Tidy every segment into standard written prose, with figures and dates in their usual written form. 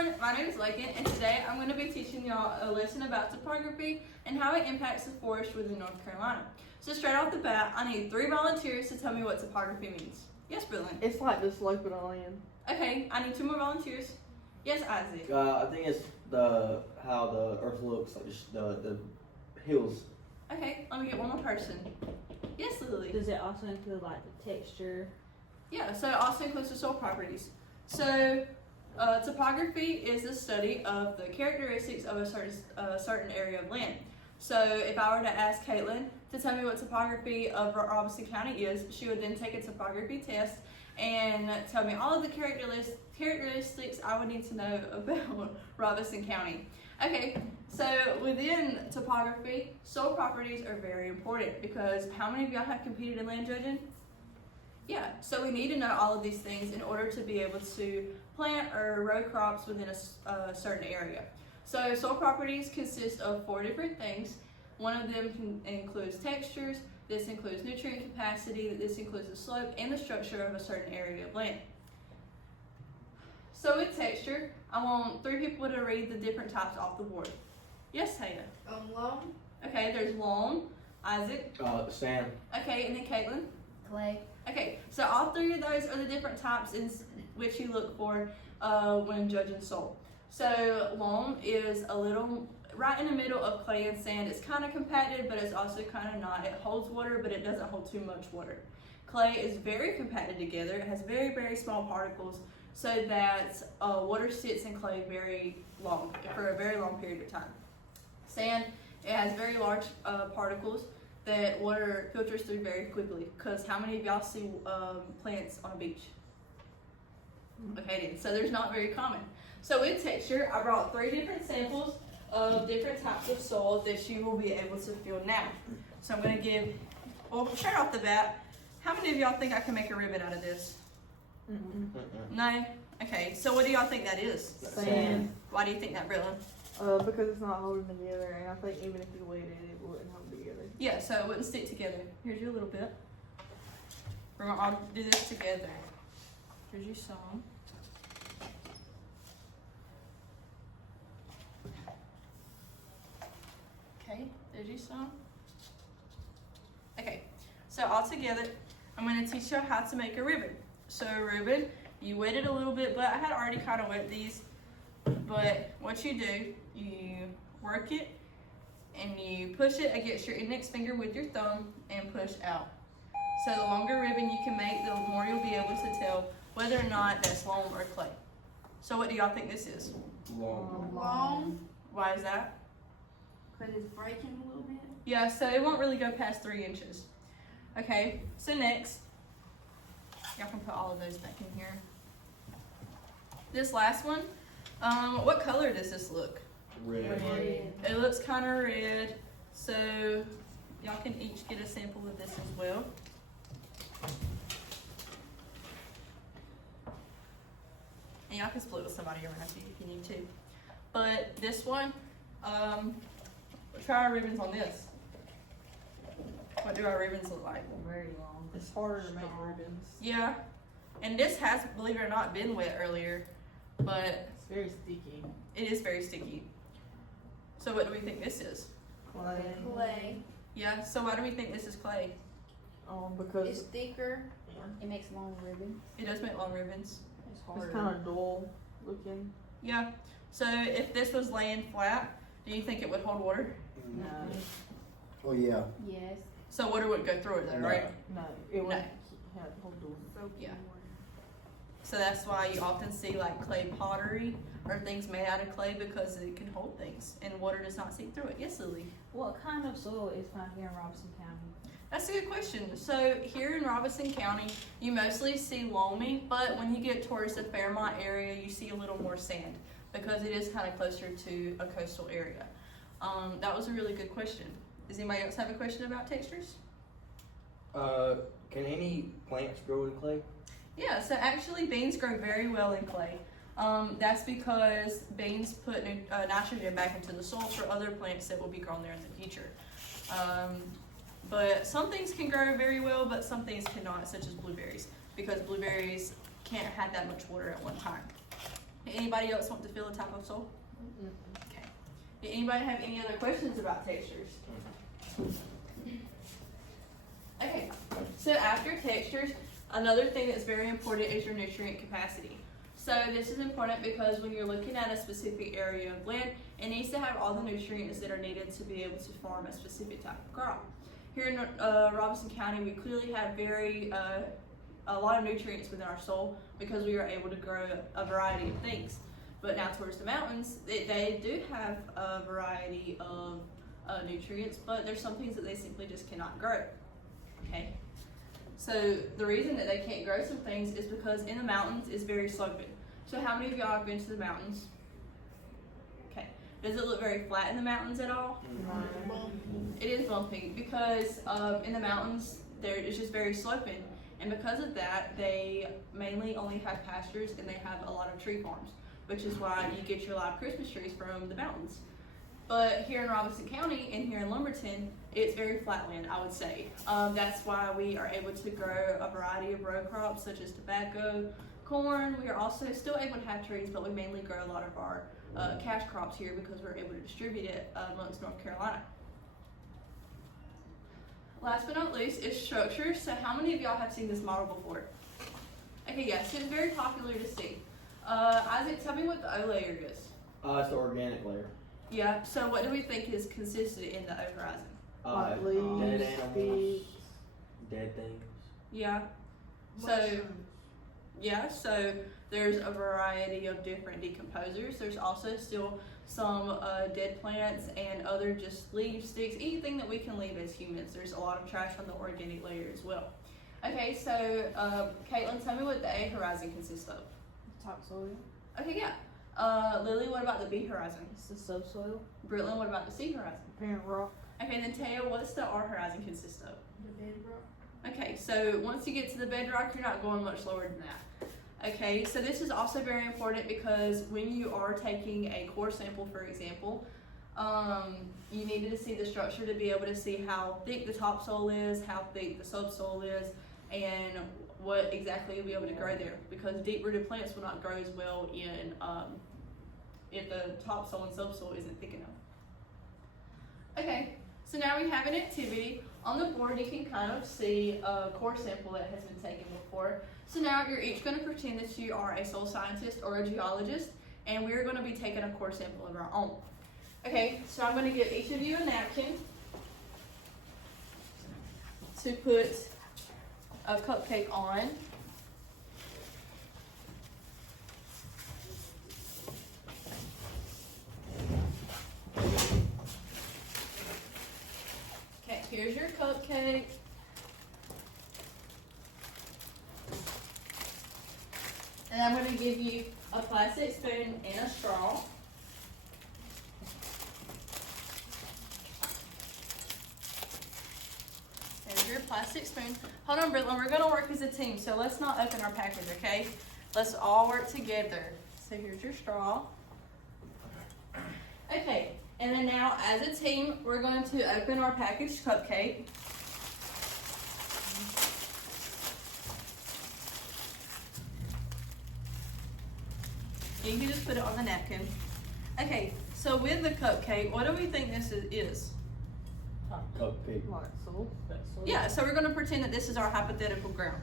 everyone, my name is Laiken, and today I'm going to be teaching y'all a lesson about topography and how it impacts the forest within North Carolina. So straight off the bat, I need 3 volunteers to tell me what topography means. Yes, Brilliant. It's like the slope of the land. Okay, I need 2 more volunteers. Yes, Isaac. I think it's how the earth looks, like the hills. Okay, let me get 1 more person. Yes, Lily. Does it also include like the texture? Yeah, so it also includes the soil properties. So topography is the study of the characteristics of a certain area of land. So if I were to ask Caitlin to tell me what topography of Robeson County is, she would then take a topography test and tell me all of the characteristics I would need to know about Robeson County. Okay, so within topography, soil properties are very important because how many of y'all have competed in land judging? Yeah, so we need to know all of these things in order to be able to plant or row crops within a certain area. So soil properties consist of 4 different things. One of them includes textures, this includes nutrient capacity, this includes the slope and the structure of a certain area of land. So with texture, I want 3 people to read the different types off the board. Yes, Taya? Loam. Okay, there's loam. Isaac? Sand. Okay, and then Caitlin? Clay. Okay, so all 3 of those are the different types in which you look for when judging soil. So loam is a little right in the middle of clay and sand. It's kind of compacted, but it's also kind of not. It holds water, but it doesn't hold too much water. Clay is very compacted together. It has very, very small particles so that water sits in clay for a very long period of time. Sand, it has very large particles that water filters through very quickly, because how many of y'all see plants on a beach? Okay then, so there's not very common. So with texture, I brought 3 different samples of different types of soil that you will be able to feel now. So I'm going to well, straight off the bat, how many of y'all think I can make a ribbon out of this? No? Okay, so what do y'all think that is? Sand. Why do you think that, Brilliant? Because it's not holding together, and I think even if you weighted it, it wouldn't hold together. Yeah, so it wouldn't stick together. Here's your little bit. We're going to all do this together. Here's your some. Okay, there's your some. Okay, so all together, I'm going to teach you how to make a ribbon. So a ribbon, you wet it a little bit, but I had already kind of wet these. But what you do, you work it and you push it against your index finger with your thumb and push out. So the longer ribbon you can make, the more you'll be able to tell whether or not that's loam or clay. So what do y'all think this is? Loam. Why is that? Because it's breaking a little bit. Yeah, so it won't really go past 3 inches. Okay, so next, y'all can put all of those back in here. This last one, what color does this look? Red. It looks kind of red, so y'all can each get a sample of this as well. And y'all can split with somebody around you if you need to. But this one, try our ribbons on this. What do our ribbons look like? Very long. It's harder to make ribbons. Yeah, and this has, believe it or not, been wet earlier, but It's very sticky. it is very sticky. So what do we think this is? Clay. Yeah, so why do we think this is clay? Because It's thicker. It makes long ribbons. It does make long ribbons. It's harder. it's kind of dull looking. Yeah, so if this was laying flat, do you think it would hold water? No. Oh yeah. Yes. So water would go through it though, right? No, it would No. have hold dull. Yeah. So that's why you often see like clay pottery or things made out of clay, because it can hold things and water does not seep through it. Yes, Lily? What kind of soil is found here in Robeson County? That's a good question. So here in Robeson County, you mostly see loamy, but when you get towards the Fairmont area, you see a little more sand because it is kind of closer to a coastal area. That was a really good question. Does anybody else have a question about textures? Can any plants grow in clay? Yeah, so actually beans grow very well in clay. That's because beans put nitrogen back into the soil for other plants that will be grown there in the future. But some things can grow very well, but some things cannot, such as blueberries, because blueberries can't have that much water at one time. Anybody else want to feel a type of soil? Okay. Did anybody have any other questions about textures? Okay, so after textures, another thing that's very important is your nutrient capacity. So this is important because when you're looking at a specific area of land, it needs to have all the nutrients that are needed to be able to farm a specific type of crop. Here in Robinson County, we clearly have a lot of nutrients within our soil because we are able to grow a variety of things. But now towards the mountains, they do have a variety of nutrients, but there's some things that they simply just cannot grow. Okay, so the reason that they can't grow some things is because in the mountains it's very sloping. So how many of y'all have been to the mountains? Okay, does it look very flat in the mountains at all? It is bumpy because in the mountains it's just very sloping, and because of that they mainly only have pastures and they have a lot of tree farms, which is why you get your live Christmas trees from the mountains. But here in Robinson County and here in Lumberton, it's very flat land, I would say. That's why we are able to grow a variety of row crops such as tobacco, corn. We are also still able to have trees, but we mainly grow a lot of our cash crops here because we're able to distribute it amongst North Carolina. Last but not least is structure. So how many of y'all have seen this model before? Okay, yes, it's very popular to see. Isaac, tell me what the O layer is. It's the organic layer. Yeah, so what do we think is consistent in the O horizon? Like Dead leaves, animals, sticks. dead things. Yeah, so there's a variety of different decomposers. There's also still some dead plants and other just leaves, sticks, anything that we can leave as humans. There's a lot of trash on the organic layer as well. Okay, so Caitlin, tell me what the A horizon consists of. Topsoil. Okay, yeah. Lily, what about the B horizon? It's the subsoil. Brittlin, what about the C horizon? Parent rock. Okay, then Taya, what's the R horizon consist of? The bedrock. Okay, so once you get to the bedrock, you're not going much lower than that. Okay, so this is also very important because when you are taking a core sample, for example, you needed to see the structure to be able to see how thick the topsoil is, how thick the subsoil is, and what exactly you'll be able to grow there. Because deep-rooted plants will not grow as well in if the topsoil and subsoil isn't thick enough. Okay, so now we have an activity. On the board you can kind of see a core sample that has been taken before. So now you're each going to pretend that you are a soil scientist or a geologist, and we're going to be taking a core sample of our own. Okay, so I'm going to give each of you a napkin to put a cupcake on. Okay, here's your cupcake. And I'm going to give you a plastic spoon and a straw. There's your plastic spoon. Hold on, Brittlin, we're going to work as a team, so let's not open our package, okay? Let's all work together. So here's your straw. Okay, and then now as a team, we're going to open our packaged cupcake. You can just put it on the napkin. Okay, so with the cupcake, what do we think this is? Cupcake. Like soil. Yeah, so we're gonna pretend that this is our hypothetical ground.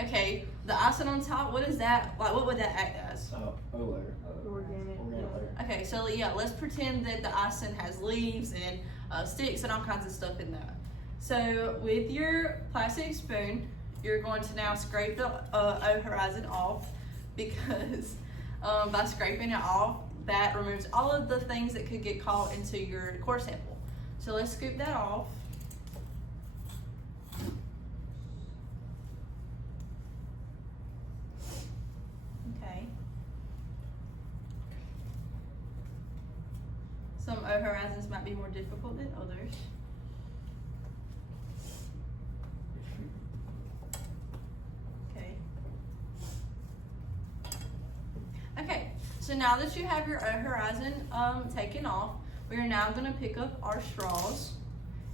Okay, the icing on top, what is that? Like, what would that act as? O layer. Organic. Organic layer. Okay, so yeah, let's pretend that the icing has leaves and sticks and all kinds of stuff in that. So with your plastic spoon, you're going to now scrape the O horizon off because by scraping it off, that removes all of the things that could get caught into your core sample. So let's scoop that off. Okay. Some O horizons might be more difficult than others. Okay. Okay, so now that you have your O horizon taken off, we are now going to pick up our straws,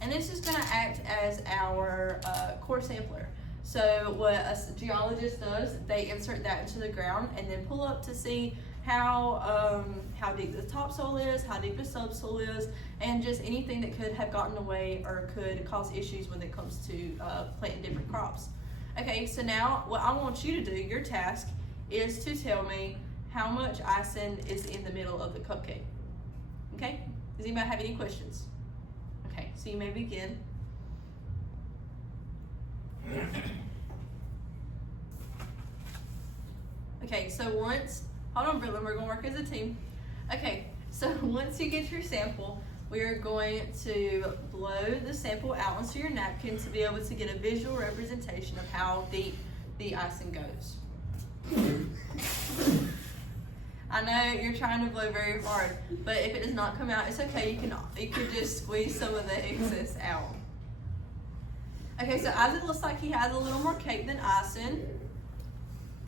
and this is going to act as our core sampler. So what a geologist does, they insert that into the ground and then pull up to see how deep the topsoil is, how deep the subsoil is, and just anything that could have gotten away or could cause issues when it comes to planting different crops. Okay, so now what I want you to do, your task, is to tell me how much icing is in the middle of the cupcake. Okay, does anybody have any questions? Okay, so you may begin. Okay, so hold on, Brilliant, we're gonna work as a team. Okay, so once you get your sample, we are going to blow the sample out onto your napkin to be able to get a visual representation of how deep the icing goes. I know you're trying to blow very hard, but if it does not come out, it's okay. You can just squeeze some of the excess out. Okay, so Isaac looks like he has a little more cake than icing.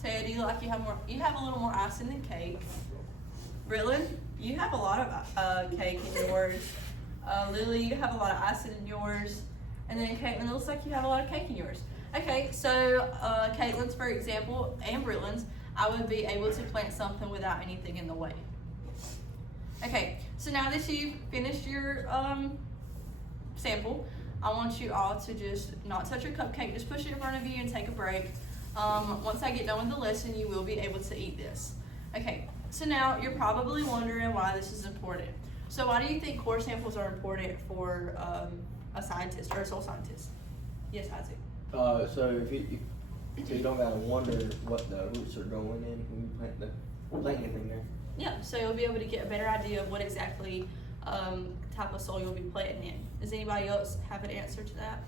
Ted, you have a little more icing than cake. Britland, you have a lot of cake in yours. Lily, you have a lot of icing in yours. And then Caitlin, it looks like you have a lot of cake in yours. Okay, so Caitlin's, for example, and Britland's, I would be able to plant something without anything in the way. Okay, so now that you've finished your sample, I want you all to just not touch your cupcake, just push it in front of you and take a break. Once I get done with the lesson, you will be able to eat this. Okay, so now you're probably wondering why this is important. So why do you think core samples are important for a scientist or a soil scientist? Yes, Isaac. So if you don't gotta wonder what the roots are growing in when you plant anything there. Yeah, so you'll be able to get a better idea of what exactly type of soil you'll be planting in. Does anybody else have an answer to that?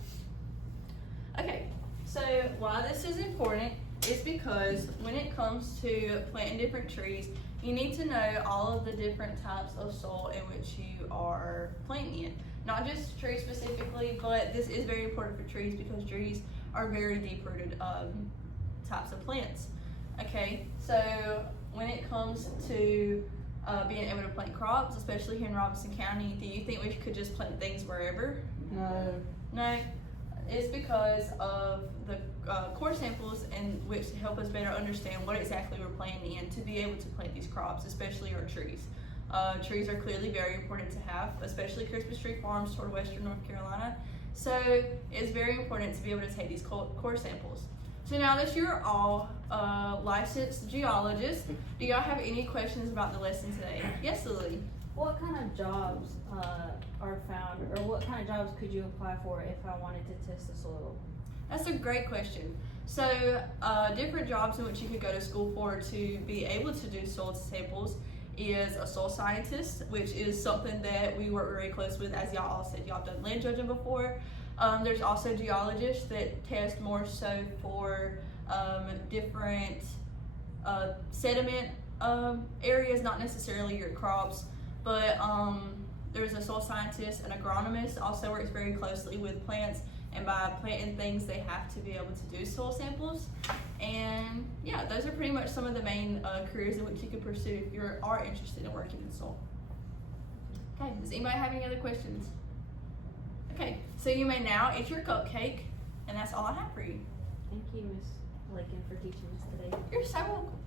Okay, so why this is important is because when it comes to planting different trees, you need to know all of the different types of soil in which you are planting in. Not just trees specifically, but this is very important for trees because trees are very deep-rooted types of plants. Okay, so when it comes to being able to plant crops, especially here in Robinson County, do you think we could just plant things wherever? No. No, it's because of the core samples in which to help us better understand what exactly we're planting in to be able to plant these crops, especially our trees. Trees are clearly very important to have, especially Christmas tree farms toward western North Carolina. So it's very important to be able to take these core samples. So now that you're all licensed geologists, do y'all have any questions about the lesson today? Yes, Lily? What kind of jobs are found, or what kind of jobs could you apply for if I wanted to test the soil? That's a great question. So different jobs in which you could go to school for to be able to do soil samples is a soil scientist, which is something that we work very close with. As y'all all said, y'all have done land judging before. There's also geologists that test more so for different sediment areas, not necessarily your crops, but there's a soil scientist, an agronomist also works very closely with plants, and by planting things they have to be able to do soil samples. And yeah, those are pretty much some of the main careers in which you can pursue if you are interested in working in soil. Okay, does anybody have any other questions? Okay, so you may now eat your cupcake, and that's all I have for you. Thank you, Miss Laiken, for teaching us today. You're so welcome.